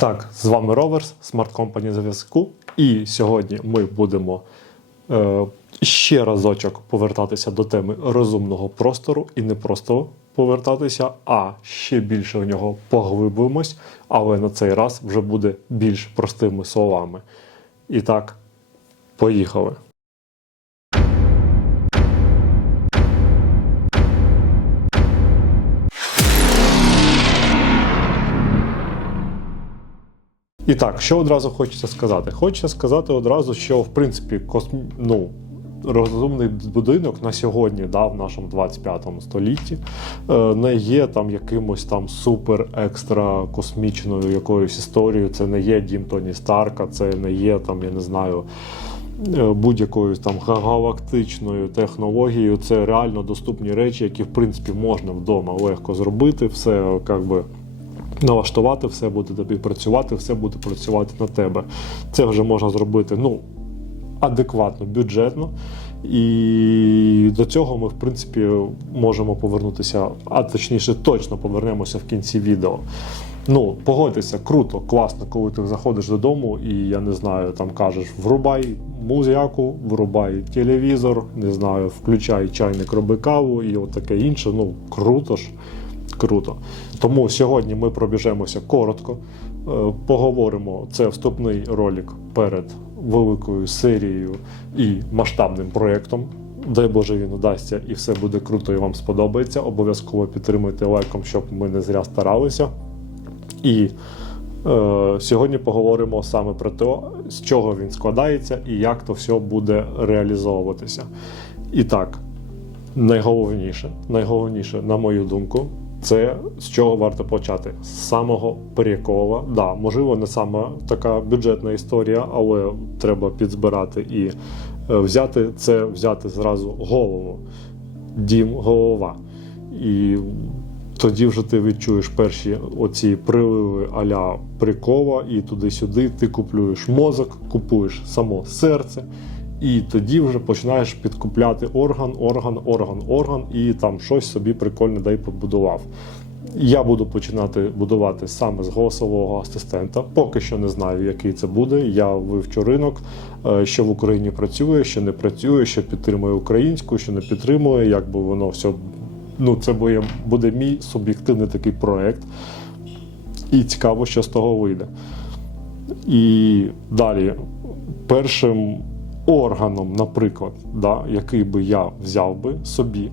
Так, з вами Роверс, Smart Company зв'язку. І сьогодні ми будемо е, ще разочок повертатися до теми розумного простору і не просто повертатися, а ще більше в нього поглибимось, але на цей раз вже буде більш простими словами. І так, поїхали. І так, що одразу хочеться сказати? Хочеться сказати одразу, що в принципі косм... ну, розумний будинок на сьогодні, да, в нашому 25 столітті, е, не є там якимось там супер екстра космічною якоюсь історією. Це не є дім Тоні Старка, це не є там, я не знаю. е, Будь-якою там галактичною технологією це реально доступні речі, які в принципі можна вдома легко зробити. Все як би налаштувати, все буде тобі працювати, все буде працювати на тебе. Це вже можна зробити ну, адекватно, бюджетно. І до цього ми, в принципі, можемо повернутися, а точніше, точно повернемося в кінці відео. Ну, погодьтеся, круто, класно, коли ти заходиш додому і я не знаю, там кажеш, врубай музяку, врубай телевізор, не знаю, включай чайник, роби каву і от таке інше. Ну, круто ж. Круто. Тому сьогодні ми пробіжемося коротко, е, поговоримо. Це вступний ролик перед великою серією і масштабним проєктом. Дай Боже, він удасться і все буде круто і вам сподобається. Обов'язково підтримуйте лайком, щоб ми не зря старалися. І е, сьогодні поговоримо саме про те, з чого він складається і як то все буде реалізовуватися. І так, найголовніше, найголовніше, на мою думку, це з чого варто почати? З самого прикола. Да, можливо, не сама така бюджетна історія, але треба підзбирати і е, взяти це, взяти зразу голову. Дім, голова. І тоді вже ти відчуєш перші оці приливи аля прикола, і туди-сюди ти куплюєш мозок, купуєш само серце. І тоді вже починаєш підкупляти орган, орган, орган, орган, і там щось собі прикольне дай побудував. Я буду починати будувати саме з голосового асистента. Поки що не знаю, який це буде. Я вивчу ринок, е, що в Україні працює, що не працює, що підтримує українську, що не підтримує, як би воно все. Ну, це буде, буде мій суб'єктивний такий проект. І цікаво, що з того вийде. І далі, першим органом, наприклад, да, який би я взяв би собі, е,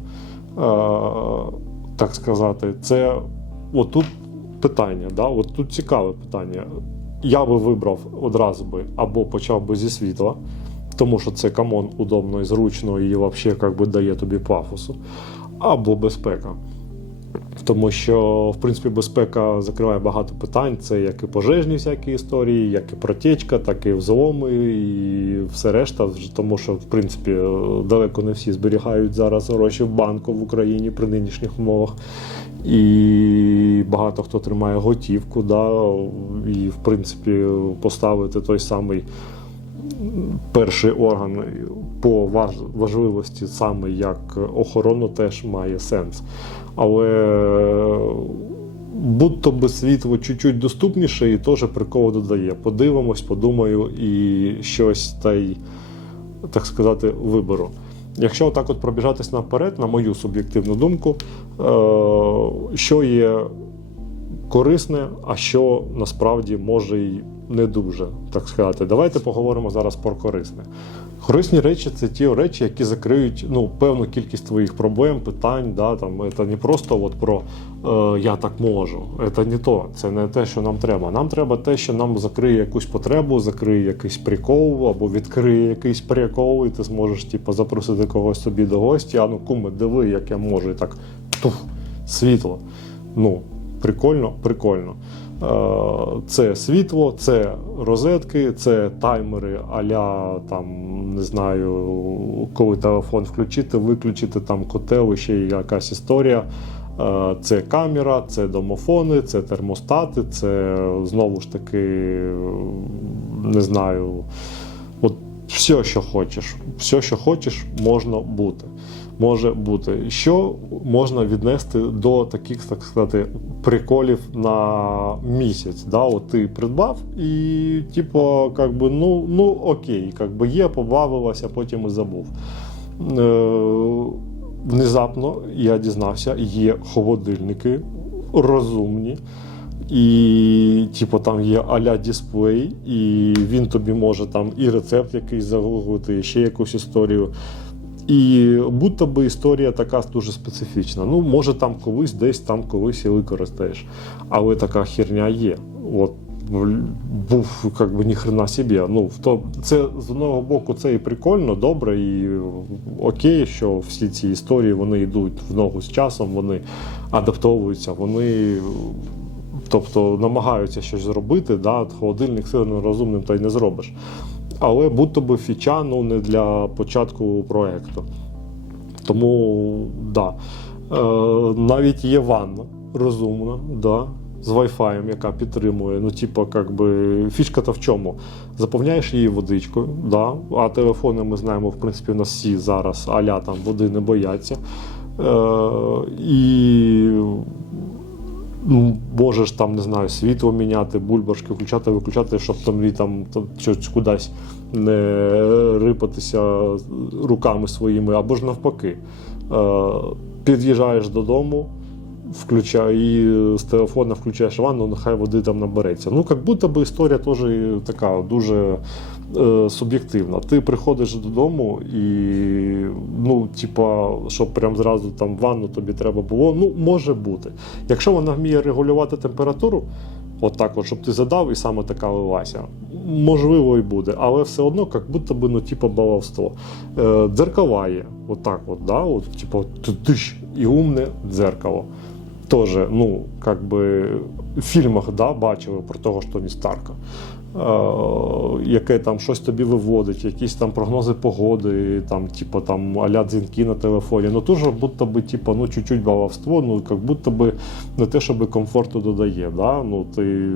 так сказати, це отут питання. Да, от тут цікаве питання. Я би вибрав одразу би або почав би зі світла, тому що це камон удобно і зручно, і взагалі би, дає тобі пафосу, або безпека. Тому що, в принципі, безпека закриває багато питань. Це як і пожежні всякі історії, як і протечка, так і взломи, і все решта. Тому що, в принципі, далеко не всі зберігають зараз гроші в банку в Україні при нинішніх умовах. І багато хто тримає готівку, да, і, в принципі, поставити той самий перший орган по важ- важливості, саме як охорону, теж має сенс. Але будь-то би світло чуть-чуть доступніше і теж прикол додає. Подивимось, подумаю і щось та й, так сказати, виберу. Якщо отак от пробіжатись наперед, на мою суб'єктивну думку, е, що є корисне, а що насправді може й не дуже, так сказати. Давайте поговоримо зараз про корисне. Корисні речі це ті речі, які закриють ну, певну кількість твоїх проблем, питань. Да, там, Це не просто от про е, я так можу. Це не то, це не те, що нам треба. Нам треба те, що нам закриє якусь потребу, закриє якийсь прикол або відкриє якийсь прикол, і ти зможеш типу, запросити когось собі до гості. А ну куми, диви, як я можу. І так тух, світло. Ну, прикольно, прикольно. Е, Це світло, це розетки, це таймери аля там не знаю, коли телефон включити, виключити там котел, ще якась історія. Е, Це камера, це домофони, це термостати, це знову ж таки не знаю. От все, що хочеш, все, що хочеш, можна бути. Може бути. Що можна віднести до таких, так сказати, приколів на місяць? Да? От ти придбав і, типу, как би, ну, ну окей, как би є, побавилася, потім і забув. Е, внезапно я дізнався, є холодильники розумні. І, типу, там є аля дисплей, і він тобі може там і рецепт якийсь загуглити, і ще якусь історію. І будь-то би історія така дуже специфічна. Ну, може, там колись, десь там колись і використаєш. Але така херня є. От був як би ніхрена собі. Ну, то це з одного боку це і прикольно, добре, і окей, що всі ці історії вони йдуть в ногу з часом, вони адаптовуються, вони. Тобто намагаються щось зробити, да, холодильник сильно розумним та й не зробиш. Але будь-то би фіча ну, не для початку проєкту. Тому да. Е, навіть є ванна розумна, да, з Wi-Fi, яка підтримує. Ну, типу, как би, фішка-то в чому? Заповняєш її водичкою, да, а телефони ми знаємо, в принципі, у нас всі зараз аля там води не бояться. Е, і можеш там, не знаю, світло міняти, бульбашки включати, виключати, щоб там, там, там щось кудись не рипатися руками своїми, або ж навпаки. Е, під'їжджаєш додому, включай, і з телефона включаєш ванну, нехай води там набереться. Ну, як будто би історія теж така дуже е, суб'єктивна. Ти приходиш додому і, ну, типа, щоб прям зразу там ванну тобі треба було, ну, може бути. Якщо вона вміє регулювати температуру, Отак, от, щоб ти задав і саме така лилася. Можливо, і буде, але все одно, як будто би, ну, типу, баловство. Е, дзеркала є. Отак, от, да? от, типу, тиш, і умне дзеркало. Тоже, ну, как бы в фільмах да, бачили про того, що Тоні Старка. Е, яке там щось тобі виводить, якісь там прогнози погоди, там, типу, там аля дзвінки на телефоні. Ну теж будто би, типу, ну, чуть-чуть баловство, ну як будто би не те, щоб комфорту додає. Да? Ну, ти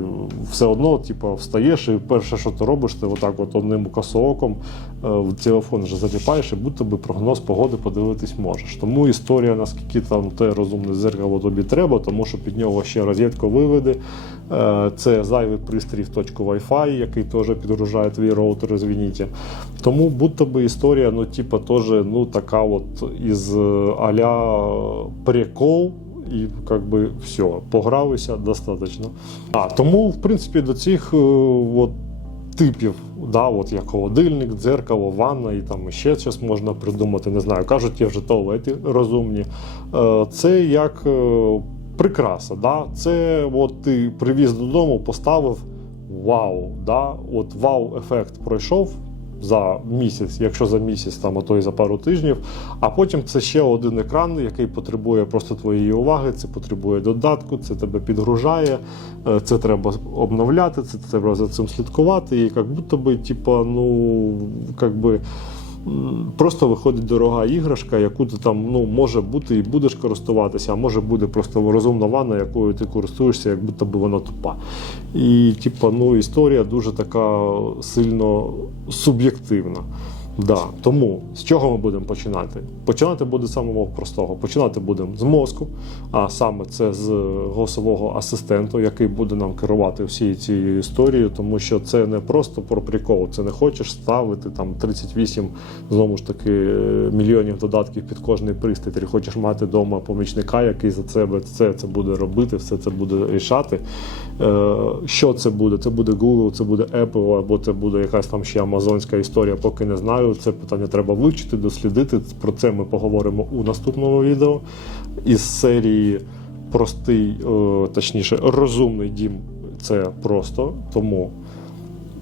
все одно типу, встаєш, і перше, що ти робиш, ти отак от одним косооком е, в телефон вже заліпаєш, і будто би прогноз погоди подивитись можеш. Тому історія, наскільки там те розумне зеркало тобі треба, тому що під нього ще розетку виведе. Е, Це зайвий пристрій в точку Wi-Fi, який теж підгружає твій роутер, звініть. Тому будто би історія, ну, типа, теж ну, така от із аля прикол. І как би все, погралися достатньо. А, тому, в принципі, до цих е, от, типів, да, от як холодильник, дзеркало, ванна і там ще щось можна придумати. Не знаю, кажуть, є вже туалети розумні. Е, Це як е, прикраса. Да? Це от ти привіз додому, поставив вау. Да? От вау-ефект пройшов. За місяць, якщо за місяць, там а то і за пару тижнів. А потім це ще один екран, який потребує просто твоєї уваги, це потребує додатку, це тебе підгружає, е, це треба обновляти, це треба за цим слідкувати. І як будто би, типа, ну, як би. Просто виходить дорога іграшка, яку ти там ну, може бути і будеш користуватися, а може буде просто розумна ванна, якою ти користуєшся, як будто би вона тупа. І типу, ну, історія дуже така сильно суб'єктивна. Да. Тому з чого ми будемо починати? Починати буде з самого простого. Починати будемо з мозку, а саме це з голосового асистенту, який буде нам керувати всією цією історією, тому що це не просто про прикол. Це не хочеш ставити там 38 знову ж таки мільйонів додатків під кожний пристрій. Ти хочеш мати вдома помічника, який за тебе все це буде робити, все це буде рішати. Е, Що це буде? Це буде Google, це буде Apple, або це буде якась там ще амазонська історія, поки не знаю. Це питання треба вивчити, дослідити. Про це ми поговоримо у наступному відео. Із серії простий, е, точніше, розумний дім це просто. Тому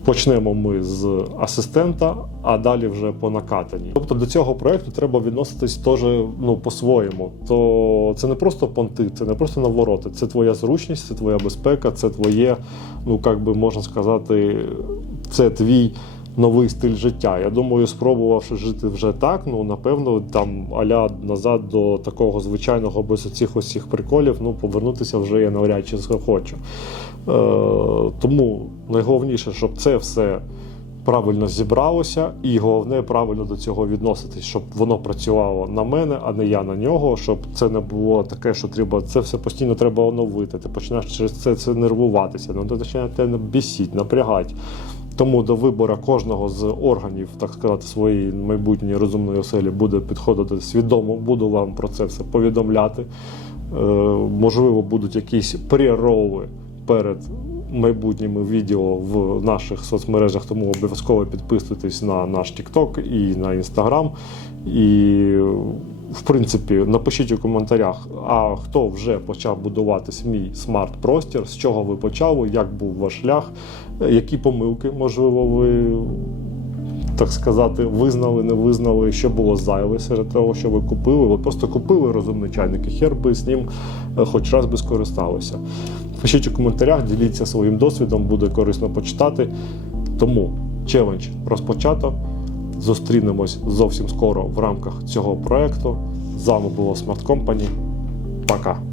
почнемо ми з асистента, а далі вже по накатанні. Тобто до цього проекту треба відноситись теж ну, по-своєму. То це не просто понти, це не просто навороти, це твоя зручність, це твоя безпека, це твоє, ну як би можна сказати, це твій. Новий стиль життя. Я думаю, спробувавши жити вже так, ну напевно, там аля назад до такого звичайного без оцих усіх приколів, ну повернутися вже я навряд чи захочу. Е, тому найголовніше, щоб це все правильно зібралося, і головне правильно до цього відноситись, щоб воно працювало на мене, а не я на нього. Щоб це не було таке, що треба це все постійно треба оновити. Ти починаєш через це, це нервуватися, ну ти починає тебе бісіть, напрягати. Тому до вибору кожного з органів, так сказати, своєї майбутньої розумної оселі буде підходити свідомо. Буду вам про це все повідомляти. Е, можливо, будуть якісь пріроли перед майбутніми відео в наших соцмережах, тому обов'язково підписуйтесь на наш TikTok і на Instagram. І, в принципі, напишіть у коментарях, а хто вже почав будувати свій смарт-простір, з чого ви почали, як був ваш шлях, які помилки, можливо, ви. Так сказати, визнали, не визнали, що було зайве серед того, що ви купили. Ви просто купили розумний чайник і хер би з ним е, хоч раз би скористалися. Пишіть у коментарях, діліться своїм досвідом, буде корисно почитати. Тому челендж розпочато. Зустрінемось зовсім скоро в рамках цього проекту. З вами було Smart Company. Пока.